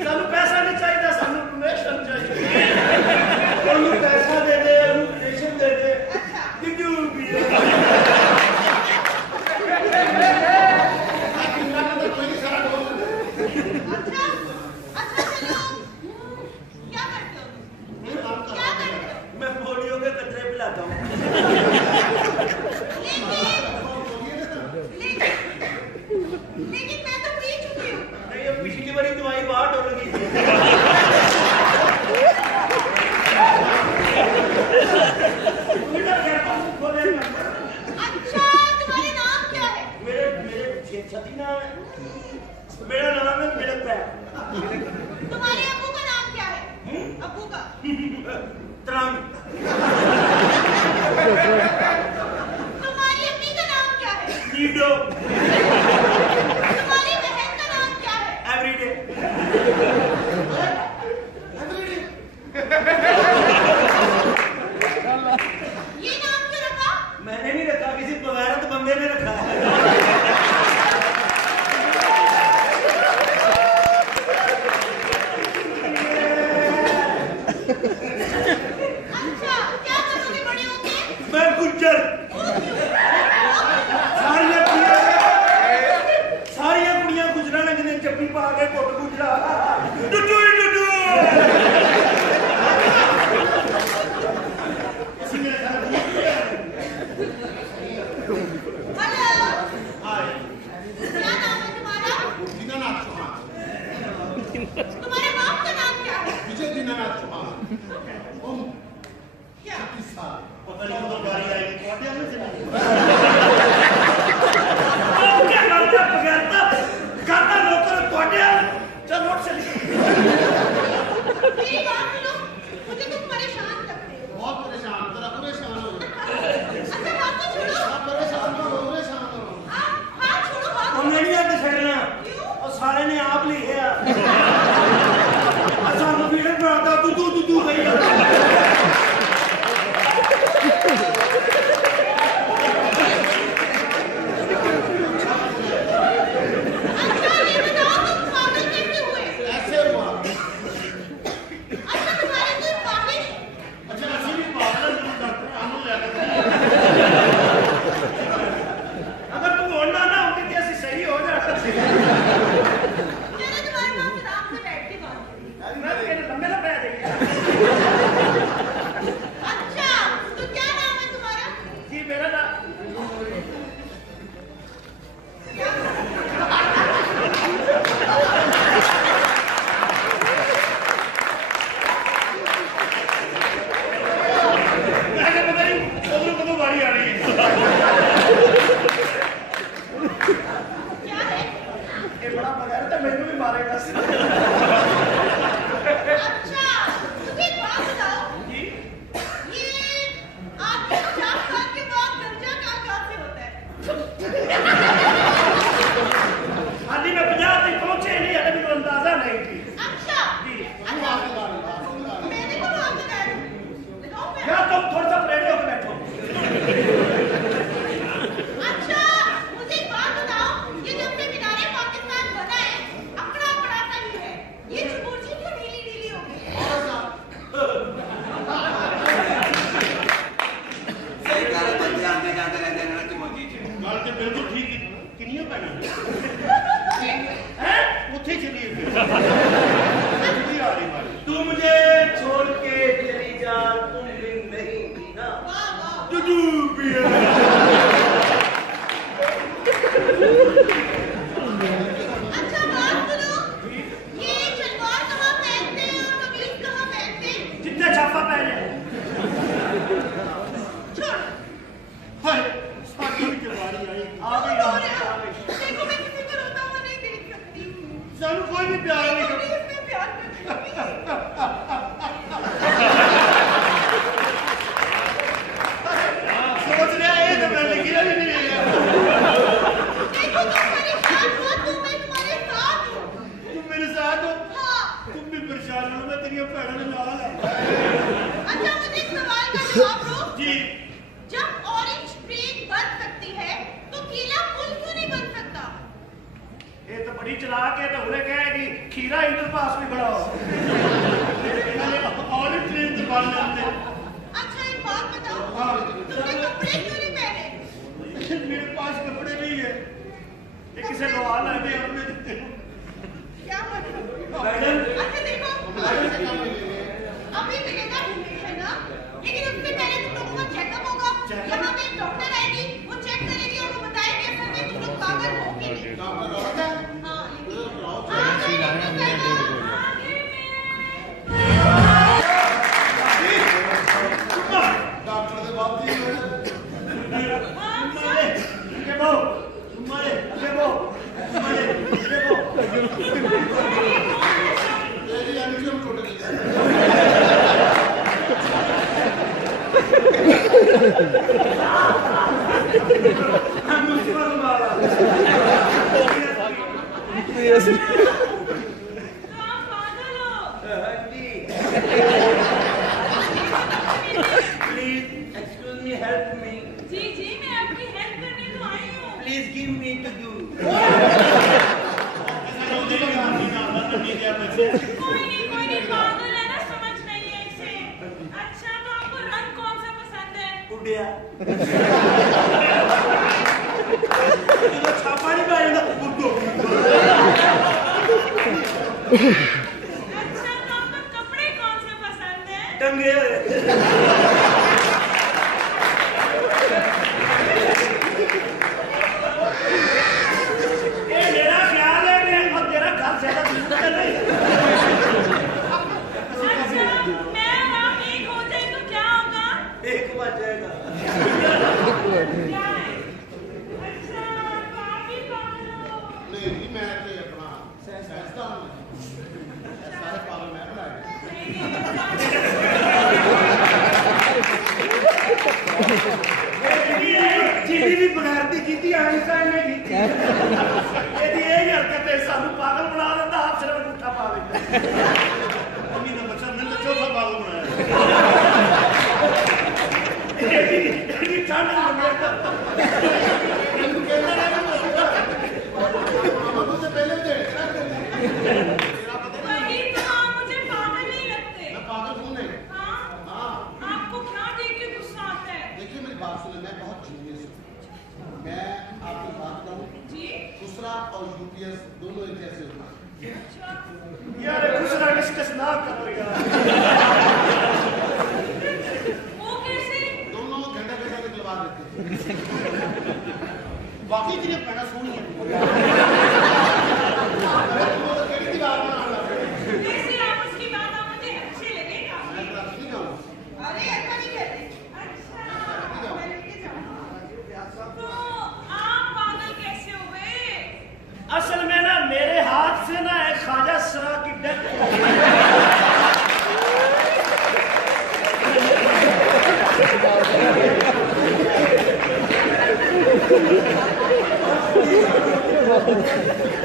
सानू पैसा नहीं चाहिए, सानू प्रमोशन चाहिए। उन्हें पैसा दे दे, उन्हें प्रमोशन दे दे। किजू भी है। अच्छा चलो, क्या करते हो? क्या करते हो? मैं पोलियो के कतरे पिलाता हूँ। लेकिन मैं तो पी चुकी हूँ। नहीं, अब पिछली बारी तुम्हारी बात हो लगी थी। अच्छा, तुम्हारा नाम क्या है? मेरे छती नाम है। मेरा नाम है मिलक पैर। तुम्हारे अब्बू का नाम क्या है? अब्बू का? त्रंग। तुम्हारी अम्मी का नाम क्या है? नीडो। तुम्हारी बहन का नाम क्या है? एवरीडे। ये नाम क्यों रखा? मैंने नहीं रखा, किसी बगैरत बंदे ने रखा है। अच्छा, क्या करोगे बड़े होके? मैं गुज्जर। सारिया कुड़ियां गुजरा लगने चप्पी पा के घुट गुजरा। डुडू डुडू। हेलो, क्या नाम है तुम्हारा? दीनानाथ चौहान। तुम्हारे बाप का नाम क्या है? विजय दीनानाथ चौहान। क्या? पता नहीं कब गाड़ी आएगी। मेरी बात सुनो, मुझे तुम परेशान करते हो। बहुत परेशान, जरा परेशान हो। अच्छा हाथ तो छोड़ो। आप परेशान हो, परेशान हो। आप हाथ छोड़ो, हाथ हम नहीं आते छड़ना और सारे ने आप लिखा सानू पीड़त बनाता दुदू दुदू भैया। अच्छा ये बताओ तुम पागल कैसे हुए? ऐसे हुआ। अच्छा तुम्हारी कोई ख्वाहिश? अच्छा ऐसे भी पागल है, डॉक्टर आनू लेकर। अगर तुम होना ना होती तो ऐसी सही हो जाता। चलो तुम्हारे पास आराम से बैठ के बात करें। मैं तेरे लंबे लंबे देंगे। अच्छा तो क्या नाम है तुम्हारा? जी मेरा नाम पता नहीं कदों बारी आ रही है। क्या है? ये बड़ा बगैर तो मैंने भी मारेगा। अच्छा मुझे एक बात बताओ, जी ये आपके 50 साल के बाद गंजा कहाँ से होता है? हाली मैं 50 तक पहुंचे नहीं, अरे मेरे अंदाजा नहीं थी। अच्छा जी अच्छा मैंने कब बात बताया? बताओ मैं। या तुम थोड़ा सा परेड होकर बैठो। अच्छा मुझे एक बात बताओ, ये जब से मीनारे पाकिस्तान बना है अकड़ा अकड़ा सा ही है, ये बुर्जी क्यों ढीली ढीली हो गई है? सही कह रहे बंदे आते जाते रहते हैं ना मोदी जी। गल तो बिल्कुल ठीक किनियो पैना है उठे चलिए फिर। आ रही बात। तू मुझे छोड़ के चली जा, तुम बिन नहीं जीना। वाह वाह। दुदू भी है। अच्छा बात सुनो, ये शलवार कहाँ पहनते हैं और कमीज कहाँ पहनते हैं? जितने छापा पहने छोड़। हाय साकी की बारी आई। आ गई आ गई। देखो मैं किसी को रोता हुआ नहीं देख सकती। सानू कोई भी प्यार नहीं प्लीज मैं प्यार करती हूँ। ये तो बड़ी चलाक है, तो उन्हें कहेगी खीरा इंटर पास भी बढ़ाओ। और ट्रेन से बाल लेते अच्छा एक बात बताओ, हाँ तुमने कपड़े क्यों नहीं पहने? मेरे पास कपड़े नहीं है। ये किसे लवा ला दे अपने। क्या मतलब? मैडम अच्छा देखो, अभी मिलेगा है ना, लेकिन उससे पहले तुम लोगों का चेकअप होगा। यहाँ पे एक डॉक्टर आएगी, वो चेक करेगी और वो बताएगी असल में तुम लोग पागल हो कि नहीं। डॉक्टर डॉक्टर हाँ, डॉक्टर के बाप जी ये वो तुम्हारे ये वो तुम्हारे ये वो तेरी एंजियो टूट गई है। हम मुझको मारा। Please excuse me, help me. जी जी मैं आपकी हेल्प करने तो आई हूँ। Please give me to do. कोई नहीं पागल है ना, समझ नहीं है इसे। अच्छा तो आपको रंग कौन सा पसंद है? उड़िया। तो छापा नहीं पाएगा उड़ो। अच्छा तो आपको कपड़े कौन से पसंद है? टंगे हुए। ये मेरा ख्याल है कि अब तेरा घर ज्यादा दूर नहीं। अच्छा मैं और आप एक हो जाए तो क्या होगा? एक बच जाएगा। क्या है? अच्छा तो आप भी पागल हो। नहीं जी मैं तो अपना सहजता हूँ। सारे पागल मैं बनाए। चीनी भी बगैर दी की आइंस्टाइन ने की। यदि ये हरकत है सानू पागल बना देता, आप सिर्फ अंगूठा पा देते। अम्मी ने बच्चा मैंने तो चौथा पागल बनाया। यदि ठंड लग गया मुझसे पहले दे वही तो आप मुझे पागल नहीं लगते। मैं पागल हूँ नहीं। हाँ हाँ आपको क्या देख के गुस्सा आता है? देखिए मेरी बात सुने, मैं बहुत जीनियस हूँ। मैं आपको बात कहूँ, जी दूसरा और यूपीएस दोनों एक जैसे होता है। अच्छा यार दूसरा डिस्कस ना करो यार। वो कैसे? दोनों घंटा पैसा निकलवा देते हैं। बाकी के लिए पैसा सोनी है। वैसे आप उसकी बात आप मुझे अच्छी लगे काफी। मैं नहीं कहूँ। अरे ऐसा नहीं कहते। अच्छा मैं लेके जाऊँ। तो आप पागल कैसे हुए? असल में ना मेरे हाथ से ना एक ख्वाजा सरा की डेथ हो गई।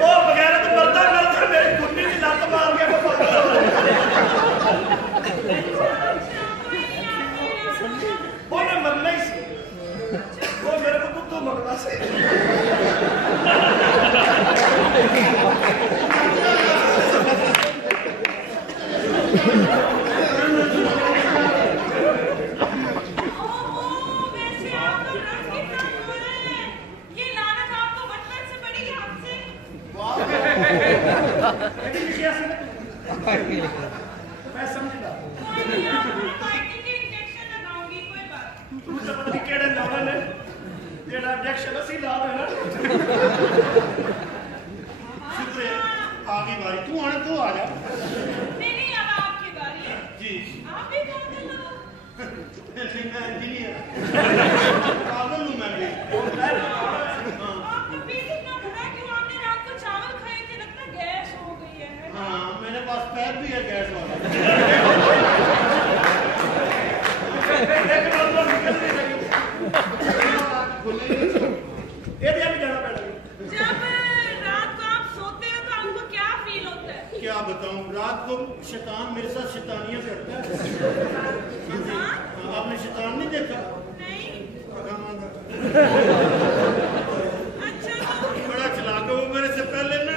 वो बगैर तो मरता मेरी कुंडी की लात मार के वो पागल हो गया। वो ने मरना ही सी। वो मेरे को कुत्तू मंगना से। ओहो वैसे आप तो रंग कितना गोरा है। ये लानत आपको बचपन से पड़ी आपसे। मैं समझदा कोई नहीं आपको फाइटिंग के इंजेक्शन लगाऊंगी कोई बात। तू तो पता नहीं केड़े लावे ने जेड़ा इंजेक्शन असि ला देना। शुक्र है आ गई बारी, तू आने तो आ जा। नहीं अब आपकी बारी है। जी आप भी पागल हो। मैं इंजीनियर पागल हूँ मैं भी। आपका पेट इतना भरा क्यों? आपने रात को चावल खाए थे, लगता है गैस हो गई है। हाँ मेरे पास पैर भी है गैस वाला। ये भी जाना पड़ेगा। जब रात को आप सोते हो तो आपको क्या फील होता है? क्या बताऊँ, रात को शैतान मेरे साथ शैतानियाँ करता है। हाँ? आपने शैतान नहीं देखा? नहीं भगवान का। अच्छा तो बड़ा चलाक है वो, मेरे से पहले ना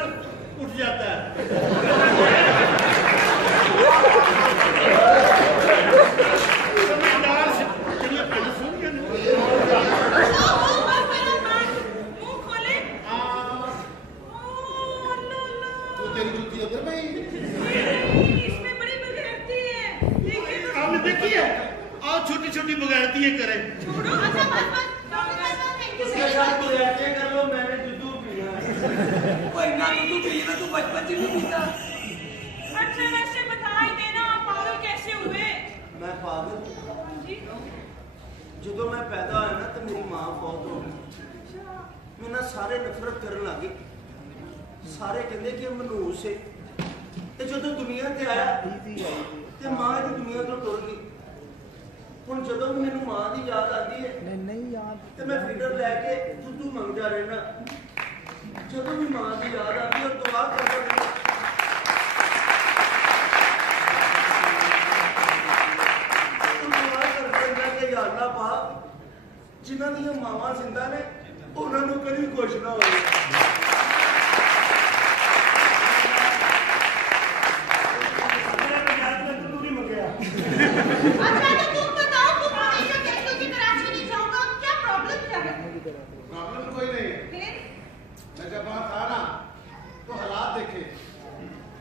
जाती है करे। छोड़ो, अच्छा बस बस डॉक्टर साहब थैंक यू उसके साथ तो ऐसे कर लो, मैंने दूध पीना है। कोई ना तू पी ना, तू बचपन से नहीं पीता। अच्छा वैसे बता ही देना आप पागल कैसे हुए? मैं पागल जी जो मैं पैदा होया ना तो मेरी मां फौत हो गई। मैं ना सारे नफरत करन लगे, सारे कहते कि मनूस है। ते जो दुनिया ते आया ते मां की दुनिया तो टुर गई। हुण जदों भी मैनूं मां की याद आती है ते मैं फीडर लैके दुद्धू मंगदा रहना। जदों भी मां की याद आती है और दुआ करदा रहना। दुआ करदा रहना कि या अल्लाह पाक जिन्हां दीयां मावां जिंदा ने उन्हां नूं कदी कुछ ना होवे। अच्छा तो तुम बताओ, तुम हमेशा कहते हो कि कराची नहीं जाऊंगा, क्या प्रॉब्लम क्या है? प्रॉब्लम कोई नहीं है। फिर मैं जब वहाँ था ना तो हालात देखे,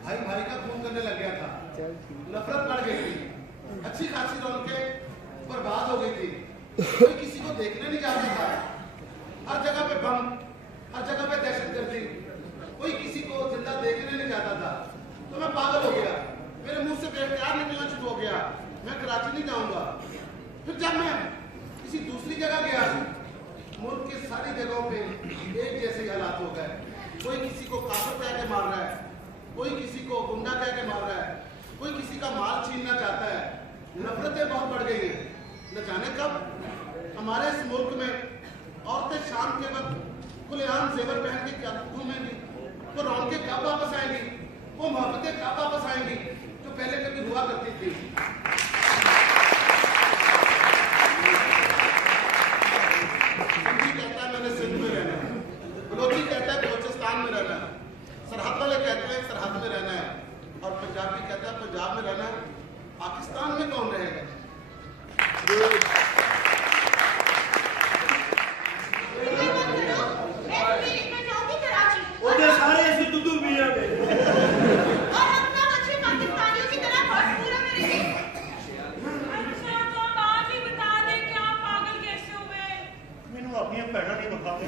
भाई भाई का खून करने लग गया था, नफरत बढ़ गई थी, अच्छी खासी रौनकें बर्बाद हो गई थी, कोई किसी को देखने नहीं जाता था, हर जगह पे बम, हर जगह पे दहशतगर्दी, कोई किसी को जिंदा देखने नहीं जाता था। तो मैं पागल हो गया, मेरे मुंह से बेख्तियार निकलना शुरू हो गया, मैं कराची नहीं जाऊंगा। फिर जब मैं किसी दूसरी जगह गया, मुल्क की सारी जगहों पे एक जैसे हालात हो गए। कोई किसी को काफिर कह के मार रहा है, कोई किसी को गुंडा कह के मार रहा है, कोई किसी का माल छीनना चाहता है। नफरतें बहुत बढ़ गई हैं। न जाने कब हमारे इस मुल्क में औरतें शाम के वक्त खुलेआम जेवर पहन के क्या घूमेंगी, वो रौनकें कब वापस आएंगी, वो मोहब्बतें कब वापस आएंगी जो पहले कभी हुआ करती थी। सिंधी कहता है मैंने सिंध में रहना है, बलोची कहता है बलोचिस्तान में रहना है, सरहद वाले कहते हैं सरहद में रहना है, और पंजाबी कहता है पंजाब में रहना है। पाकिस्तान में कौन रहेगा? ਉਹਦੇ ਸਾਰੇ ਅਸੀਂ ਦੁੱਧੂ ਪੀਆਂਗੇ। अच्छा तो अब आप ही बता दें कि आप पागल कैसे हुए? ਮੈਨੂੰ ਆਪਣੀਆਂ ਭੈਣਾਂ ਨਹੀਂ ਵਿਖਾਉਂਦੇ।